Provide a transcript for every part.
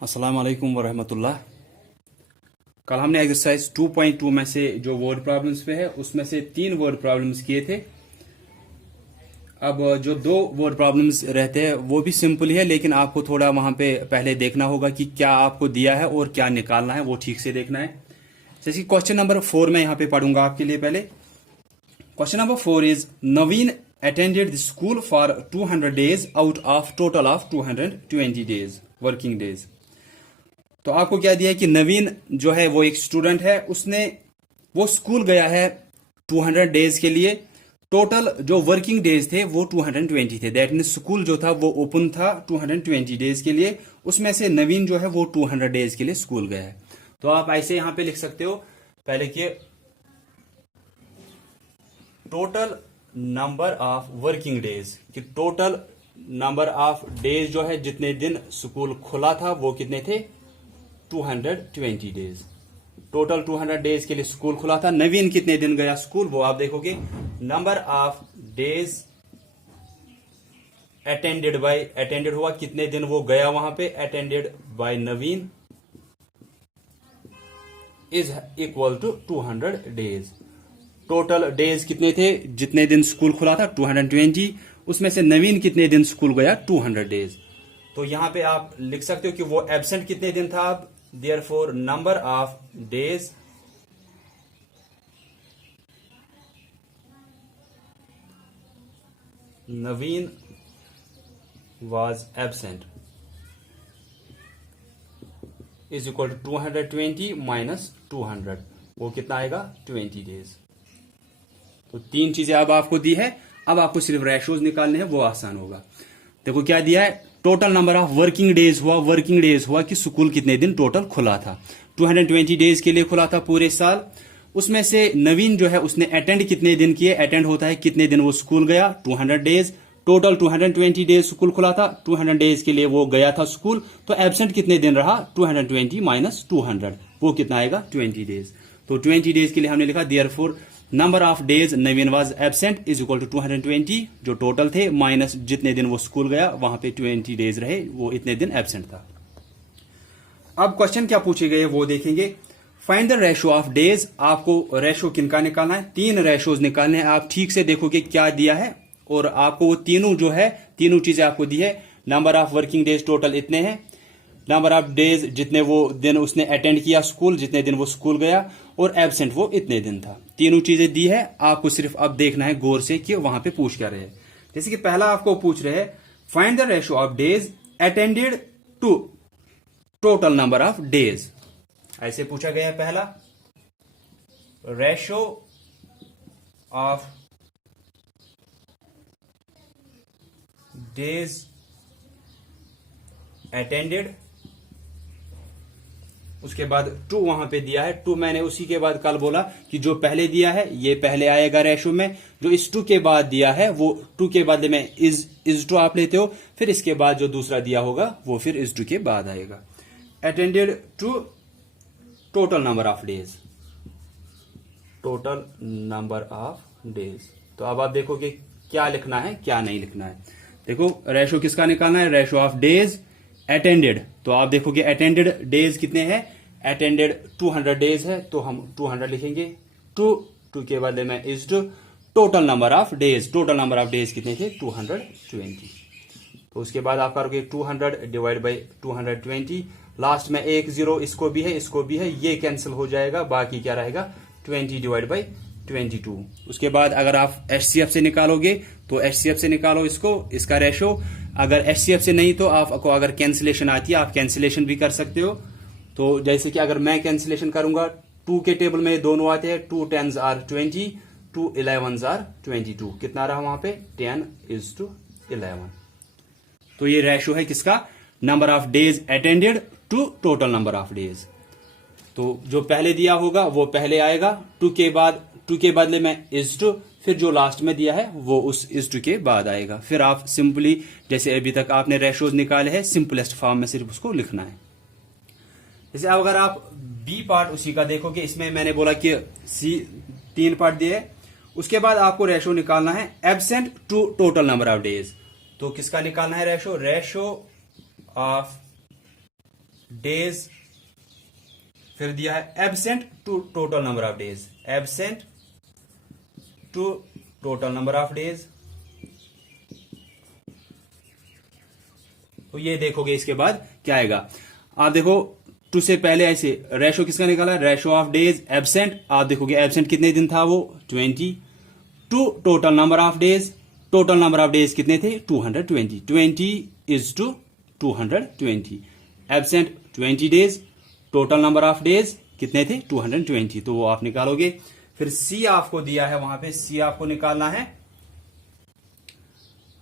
अस्सलाम वालेकुम वरहमतुल्लाह। कल हमने एक्सरसाइज 2.2 में से जो वर्ड प्रॉब्लम्स पे है उसमें से 3 वर्ड प्रॉब्लम्स किए थे। अब जो 2 वर्ड प्रॉब्लम्स रहते हैं वो भी सिंपल ही है, लेकिन आपको थोड़ा वहां पे पहले देखना होगा कि क्या आपको दिया है और क्या निकालना है, वो ठीक से देखना है। जैसे क्वेश्चन नंबर 4 में यहाँ पे पढ़ूंगा आपके लिए। पहले question number 4 is Naveen attended the school for 200 days out of total of 220 days working days. तो आपको क्या दिया है कि नवीन जो है वो एक स्टूडेंट है, वो स्कूल गया है 200 डेज के लिए। टोटल जो वर्किंग डेज थे वो 220 थे। दैट मीन स्कूल जो था वो ओपन था 220 डेज के लिए, उसमें से नवीन जो है वो 200 डेज के लिए स्कूल गया है। तो आप ऐसे यहां पे लिख सकते हो पहले कि total number of working days, कि टोटल नंबर ऑफ डेज जो है जितने दिन स्कूल खुला था वो कितने थे 220 डेज। टोटल 200 डेज के लिए स्कूल खुला था। नवीन कितने दिन गया स्कूल वो आप देखोगे। Number of days attended by, attended हुआ कितने दिन वो गया वहां पे, attended by Naveen is equal to 200 days. Total days कितने थे जितने दिन स्कूल खुला था 220, उसमें से नवीन कितने दिन स्कूल गया 200 डेज। तो यहां पे आप लिख सकते हो कि वो एब्सेंट कितने दिन था। अब therefore number of days Naveen was absent is equal to 220 minus 200, वो कितना आएगा 20 डेज। तो 3 चीजें अब आपको दी है। अब आपको सिर्फ रेशोज निकालने हैं, वो आसान होगा। देखो क्या दिया है, total number of working days हुआ कि स्कूल कितने दिन टोटल खुला था। 220 डेज के लिए खुला था पूरे साल। उसमें से नवीन जो है उसने अटेंड कितने दिन किए, अटेंड होता है कितने दिन वो स्कूल गया 200 डेज। टोटल 220 डेज स्कूल खुला था, 200 डेज के लिए वो गया था स्कूल। तो एब्सेंट कितने दिन रहा 220 माइनस 200, वो कितना आएगा 20 डेज। तो 20 डेज के लिए हमने लिखा therefore number of days Naveen was absent is equal to 220 जो टोटल थे माइनस जितने दिन वो स्कूल गया, वहां पे 20 डेज रहे, वो इतने दिन एब्सेंट था। अब क्वेश्चन क्या पूछे गए वो देखेंगे। Find the ratio of days. आपको रेशो किनका निकालना है, 3 रेशोज निकालने हैं। आप ठीक से देखोगे क्या दिया है और आपको वो तीनों जो है तीनों चीजें आपको दी है। Number of working days total इतने हैं, नंबर ऑफ डेज जितने वो दिन उसने अटेंड किया स्कूल, जितने दिन वो स्कूल गया, और एब्सेंट वो इतने दिन था। तीनों चीजें दी है, आपको सिर्फ अब देखना है गौर से कि वहां पे पूछ क्या रहे। जैसे कि पहला आपको पूछ रहे हैं find the ratio of days attended to total number of days. ऐसे पूछा गया है पहला, रेशो ऑफ डेज अटेंडेड, उसके बाद 2 वहां पे दिया है। 2 मैंने उसी के बाद कल बोला कि जो पहले दिया है ये पहले आएगा रेशो में, जो इस 2 के बाद दिया है वो 2 के बदले में इज 2 आप लेते हो, फिर इसके बाद जो दूसरा दिया होगा वो फिर इस 2 के बाद आएगा। Attended to total number of days, total number of days. तो अब आप देखोगे क्या लिखना है क्या नहीं लिखना है। देखो रेशो किसका निकालना है, रेशो ऑफ डेज अटेंडेड। तो आप देखोगे अटेंडेड डेज कितने हैं, अटेंडेड 200 डेज है, तो हम 200 लिखेंगे। 2 के बदले में is total number of days, total number of days कितने थे 220। तो उसके बाद आप करोगे 200 डिवाइड बाई 220, लास्ट में 1 0 इसको भी है, ये कैंसिल हो जाएगा, बाकी क्या रहेगा 20 डिवाइड बाई 22। उसके बाद अगर आप एचसीएफ से निकालोगे तो एचसीएफ से निकालो इसका रेशो। अगर एचसीएफ से नहीं तो आपको अगर कैंसिलेशन आती है आप कैंसिलेशन भी कर सकते हो। तो जैसे कि अगर मैं कैंसिलेशन करूंगा 2 के टेबल में दोनों आते हैं, 2 10s आर 20, 2 11s आर 22, कितना रहा वहां पे 10 इज टू 11। तो ये रेशो है किसका, number of days attended to total number of days. तो जो पहले दिया होगा वो पहले आएगा, 2 के बदले में इज टू, फिर जो लास्ट में दिया है वो उस इज टू के बाद आएगा। फिर आप सिंपली जैसे अभी तक आपने रेशोज निकाले हैं सिंपलेस्ट फॉर्म में सिर्फ उसको लिखना है। जैसे अब अगर आप बी पार्ट उसी का देखोगे, इसमें मैंने बोला कि सी 3 पार्ट दिए, उसके बाद आपको रेशो निकालना है absent to total number of days. तो किसका निकालना है रेशो, रेशो ऑफ डेज, फिर दिया है absent to total number of days, absent to total number of days. तो ये देखोगे इसके बाद क्या आएगा। आप देखो टू से पहले ऐसे रेशो किसका निकाला, रेशो ऑफ डेज एब्सेंट। आप देखोगे एब्सेंट कितने दिन था, वो 20 to total number of days, total number of days कितने थे 220, 20 is to 220, absent 20 days, total number of days कितने थे 220, तो वो आप निकालोगे। फिर सी आपको दिया है, वहां पे सी आपको निकालना है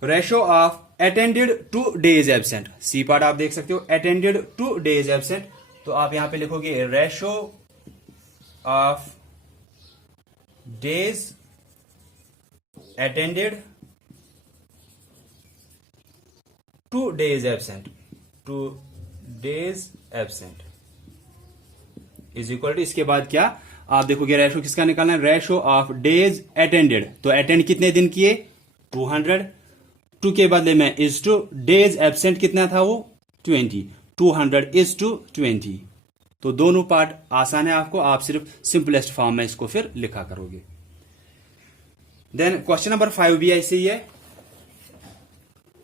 ratio of attended to days absent. C part आप देख सकते हो, अटेंडेड टू डेज एब्सेंट, तो आप यहां पे लिखोगे ratio of days attended to days absent, to days absent is equal to, इसके बाद क्या आप देखोगे रेशो किसका निकालना है, रेशो ऑफ डेज अटेंडेड, तो अटेंड कितने दिन किए 200, टू के बदले में इज टू, डेज एब्सेंट कितना था वो 20, 200 इज टू 20। तो दोनों पार्ट आसान है आपको, आप सिर्फ सिंपलेस्ट फॉर्म में इसको फिर लिखा करोगे। देन क्वेश्चन नंबर 5 भी ऐसे ही है,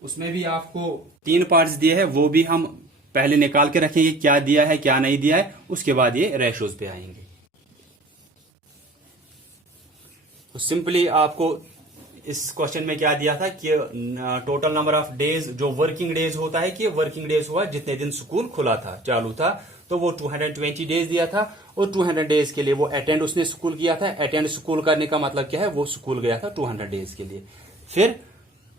उसमें भी आपको 3 पार्ट्स दिए हैं, वो भी हम पहले निकाल के रखेंगे क्या दिया है क्या नहीं दिया है, उसके बाद ये रेशोज पे आएंगे। तो सिंपली आपको इस क्वेश्चन में क्या दिया था कि टोटल नंबर ऑफ डेज, जो वर्किंग डेज होता है कि वर्किंग डेज हुआ जितने दिन स्कूल खुला था, चालू था, तो वो 220 डेज दिया था, और 200 डेज के लिए वो अटेंड उसने स्कूल किया था। अटेंड स्कूल करने का मतलब क्या है, वो स्कूल गया था 200 डेज के लिए। फिर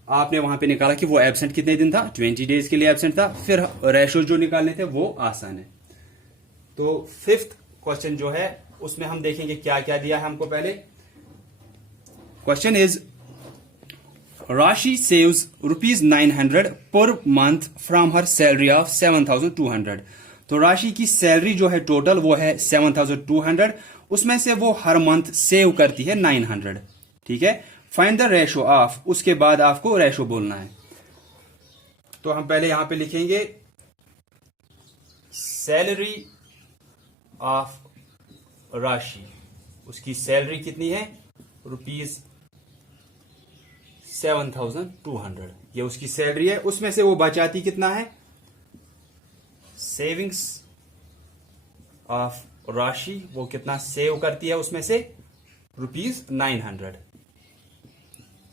आपने वहां पे निकाला कि वो एब्सेंट कितने दिन था, 20 डेज के लिए एब्सेंट था। फिर रेशो जो निकालने थे वो आसान है। तो 5th क्वेश्चन जो है उसमें हम देखेंगे क्या क्या दिया है हमको। पहले क्वेश्चन इज राशि saves ₹900 per month from her salary of 7,200। तो राशि की सैलरी जो है टोटल वो है 7,200, उसमें से वो हर मंथ सेव करती है 900, ठीक है। फाइंड द रेशो ऑफ, उसके बाद आपको रेशो बोलना है। तो हम पहले यहां पे लिखेंगे सैलरी ऑफ राशि, उसकी सैलरी कितनी है ₹7,200, ये उसकी सैलरी है। उसमें से वो बचाती कितना है, सेविंग्स ऑफ राशि, वो कितना सेव करती है उसमें से ₹900।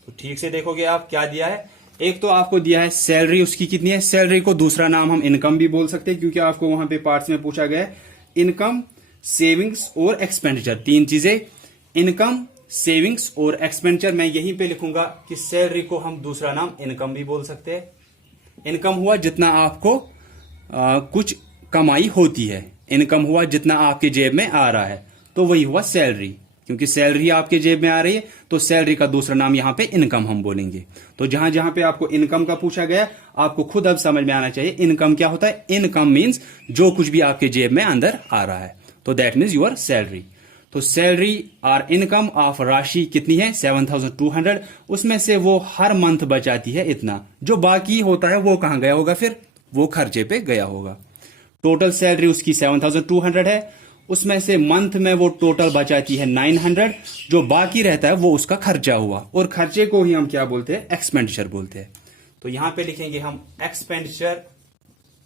तो ठीक से देखोगे आप क्या दिया है, एक तो आपको दिया है सैलरी उसकी कितनी है, सैलरी को दूसरा नाम हम इनकम भी बोल सकते हैं, क्योंकि आपको वहां पे पार्ट्स में पूछा गया है इनकम, सेविंग्स और एक्सपेंडिचर, 3 चीजें, इनकम, सेविंग्स और एक्सपेंडिचर। मैं यहीं पे लिखूंगा कि सैलरी को हम दूसरा नाम इनकम भी बोल सकते हैं। इनकम हुआ जितना आपको कुछ कमाई होती है, इनकम हुआ जितना आपके जेब में आ रहा है, तो वही हुआ सैलरी। क्योंकि सैलरी आपके जेब में आ रही है तो सैलरी का दूसरा नाम यहां पे इनकम हम बोलेंगे। तो जहां जहां पे आपको इनकम का पूछा गया, आपको खुद अब समझ में आना चाहिए इनकम क्या होता है। इनकम मीन्स जो कुछ भी आपके जेब में अंदर आ रहा है, तो दैट मीन्स यूर सैलरी। तो सैलरी और इनकम ऑफ राशि कितनी है 7,200, उसमें से वो हर मंथ बचाती है इतना, जो बाकी होता है वो कहां गया होगा, फिर वो खर्चे पे गया होगा। टोटल सैलरी उसकी 7,200 है, उसमें से मंथ में वो टोटल बचाती है 900, जो बाकी रहता है वो उसका खर्चा हुआ, और खर्चे को ही हम क्या बोलते हैं, एक्सपेंडिचर बोलते हैं। तो यहां पे लिखेंगे हम एक्सपेंडिचर,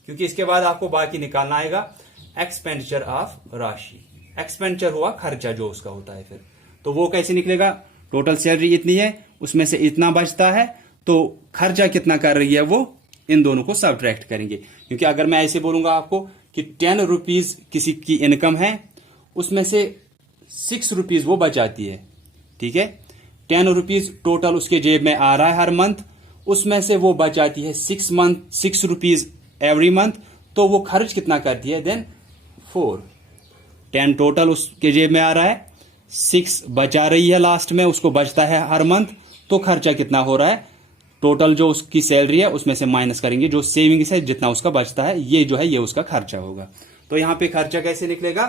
क्योंकि इसके बाद आपको बाकी निकालना आएगा, एक्सपेंडिचर ऑफ राशि। एक्सपेंडिचर हुआ खर्चा जो उसका होता है, फिर तो वो कैसे निकलेगा, टोटल सैलरी इतनी है, उसमें से इतना बचता है, तो खर्चा कितना कर रही है वो, इन दोनों को सब्ट्रैक्ट करेंगे। क्योंकि अगर मैं ऐसे बोलूंगा आपको कि 10 रुपीज किसी की इनकम है, उसमें से 6 रुपीज वो बचाती है, ठीक है, 10 रुपीज टोटल उसके जेब में आ रहा है हर मंथ, उसमें से वो बचाती है 6 रुपीज एवरी मंथ, तो वो खर्च कितना करती है, देन 4। 10 टोटल उसके जेब में आ रहा है, 6 बचा रही है लास्ट में, उसको बचता है हर मंथ, तो खर्चा कितना हो रहा है, टोटल जो उसकी सैलरी है उसमें से माइनस करेंगे, जो सेविंग्स है जितना उसका बचता है, ये जो है ये उसका खर्चा होगा। तो यहां पे खर्चा कैसे निकलेगा,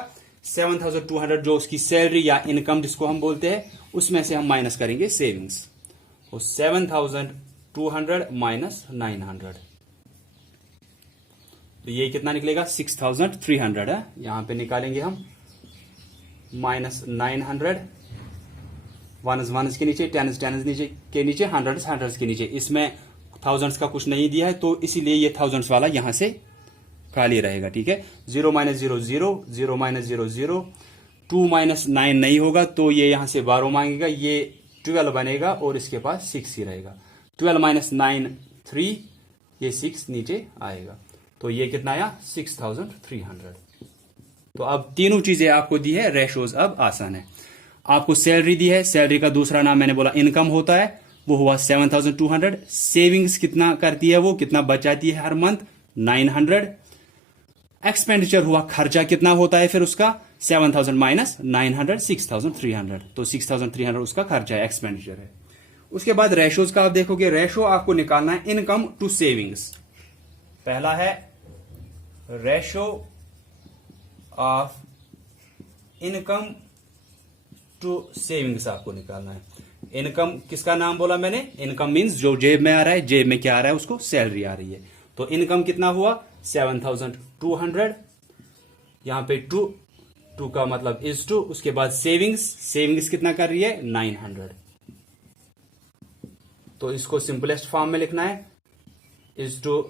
7,200 जो उसकी सैलरी या इनकम जिसको हम बोलते हैं, उसमें से हम माइनस करेंगे सेविंग्स, तो 7,200 माइनस 900, तो ये कितना निकलेगा 6300 है। यहां पे निकालेंगे हम माइनस 900, वनस के नीचे, टेन्स नीचे के नीचे, हंड्रेड्स के नीचे। इसमें थाउजेंड्स का कुछ नहीं दिया है तो इसीलिए ये थाउजेंड्स वाला यहां से खाली रहेगा। ठीक है, 0 - 0 0, 0 - 0 0, 2 - 9 नहीं होगा तो ये यहां से 12 मांगेगा, ये 12 बनेगा और इसके पास 6 ही रहेगा। 12 - 9 3, ये 6 नीचे आएगा। तो ये कितना आया 6300। तो अब तीनों चीजें आपको दी है, रेशोज अब आसान है। आपको सैलरी दी है, सैलरी का दूसरा नाम मैंने बोला इनकम होता है, वो हुआ 7200। सेविंग्स कितना करती है, वो कितना बचाती है हर मंथ 900। एक्सपेंडिचर हुआ खर्चा कितना होता है फिर उसका 7000 माइनस 900, 6300। तो 6300 उसका खर्चा है, एक्सपेंडिचर है। उसके बाद रेशोज का आप देखोगे, रेशो आपको निकालना है इनकम टू सेविंग्स। पहला है ratio of income to savings आपको निकालना है। इनकम किसका नाम बोला मैंने, इनकम मींस जो जेब में आ रहा है, जेब में क्या आ रहा है उसको सैलरी आ रही है। तो इनकम कितना हुआ 7200, यहां पे टू का मतलब इज टू। उसके बाद सेविंग्स कितना कर रही है 900। तो इसको सिंपलेस्ट फॉर्म में लिखना है, इज टू,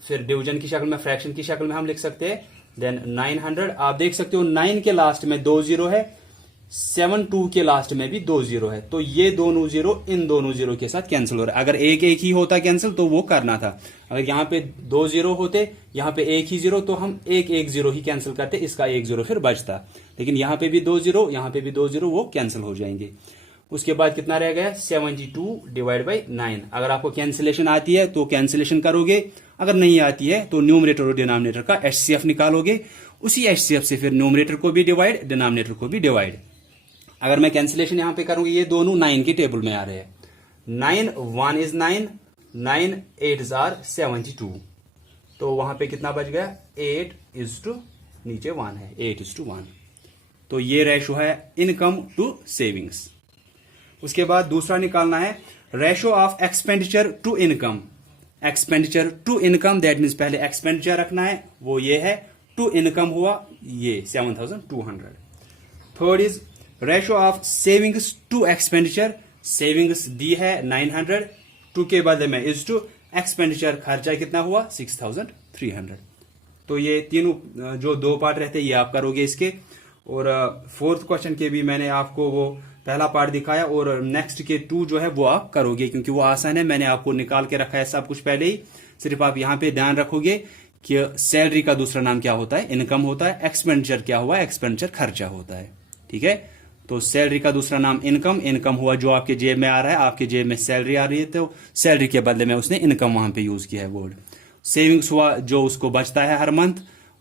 फिर डिवीजन की शक्ल में, फ्रैक्शन की शक्ल में हम लिख सकते हैं। देन 900, आप देख सकते हो 9 के लास्ट में 2 0 है, 72 के लास्ट में भी 2 0 है। तो ये दोनों जीरो इन दोनों जीरो के साथ कैंसिल हो रहा है। अगर एक ही होता कैंसिल तो वो करना था। अगर यहां पे 2 0 होते, यहां पे एक ही जीरो, तो हम एक 0 ही कैंसिल करते, इसका 1 0 फिर बचता। लेकिन यहां पे भी 2 0, यहां पे भी 2 0, वो कैंसिल हो जाएंगे। उसके बाद कितना रह गया 72 डिवाइड बाई 9। अगर आपको कैंसिलेशन आती है तो कैंसिलेशन करोगे, अगर नहीं आती है तो न्यूमरेटर और डिनोमिनेटर का एचसीएफ निकालोगे। उसी एचसीएफ से फिर न्यूमरेटर को भी डिवाइड, डिनोमिनेटर को भी डिवाइड। अगर मैं कैंसिलेशन यहां पे करूंगी, ये दोनों 9 की टेबल में आ रहे हैं। 9 1 is 9, 9 8s are 72। तो वहां पे कितना बच गया 8 is to, नीचे 1 है, 8 is to 1। तो ये रेशो है इनकम टू सेविंग्स। उसके बाद दूसरा निकालना है ratio of expenditure to income. Expenditure to income, that means पहले एक्सपेंडिचर रखना है, वो ये है, टू इनकम हुआ ये 7200। Third is ratio of savings to expenditure. Savings दी है 900, 2 के बदले में इज टू, एक्सपेंडिचर खर्चा कितना हुआ 6300। तो ये तीनों जो 2 पार्ट रहते हैं ये आप करोगे इसके। और फोर्थ क्वेश्चन के भी मैंने आपको वो पहला पार्ट दिखाया, और नेक्स्ट के 2 जो है वो आप करोगे क्योंकि वो आसान है। मैंने आपको निकाल के रखा है सब कुछ पहले ही। सिर्फ आप यहां पे ध्यान रखोगे कि सैलरी का दूसरा नाम क्या होता है, इनकम होता है। एक्सपेंडिचर क्या हुआ, एक्सपेंडिचर खर्चा होता है। ठीक है, तो सैलरी का दूसरा नाम इनकम, इनकम हुआ जो आपके जेब में आ रहा है, आपके जेब में सैलरी आ रही है तो सैलरी के बदले में उसने इनकम वहां पे यूज किया है वर्ड। सेविंग्स हुआ जो उसको बचता है हर मंथ,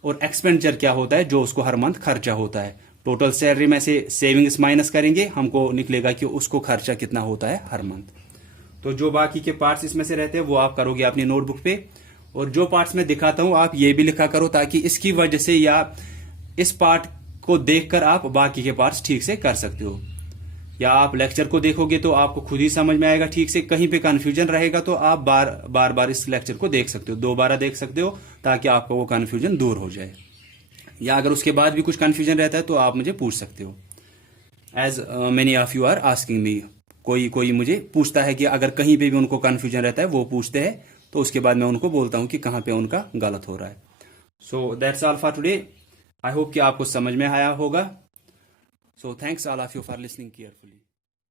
और एक्सपेंडिचर क्या होता है जो उसको हर मंथ खर्चा होता है। टोटल सैलरी में से सेविंग्स माइनस करेंगे, हमको निकलेगा कि उसको खर्चा कितना होता है हर मंथ। तो जो बाकी के पार्ट्स इसमें से रहते हैं वो आप करोगे अपनी नोटबुक पे, और जो पार्ट्स मैं दिखाता हूं आप ये भी लिखा करो ताकि इसकी वजह से या इस पार्ट को देखकर आप बाकी के पार्ट्स ठीक से कर सकते हो। या आप लेक्चर को देखोगे तो आपको खुद ही समझ में आएगा ठीक से। कहीं पे कंफ्यूजन रहेगा तो आप बार इस लेक्चर को देख सकते हो, दोबारा देख सकते हो ताकि आपका वो कंफ्यूजन दूर हो जाए। या अगर उसके बाद भी कुछ कंफ्यूजन रहता है तो आप मुझे पूछ सकते हो। As many of you are asking me, कोई मुझे पूछता है कि अगर कहीं पे भी उनको कंफ्यूजन रहता है वो पूछते हैं, तो उसके बाद मैं उनको बोलता हूं कि कहां पे उनका गलत हो रहा है। So that's all for today. I hope कि आपको समझ में आया होगा। So thanks all of you for listening carefully.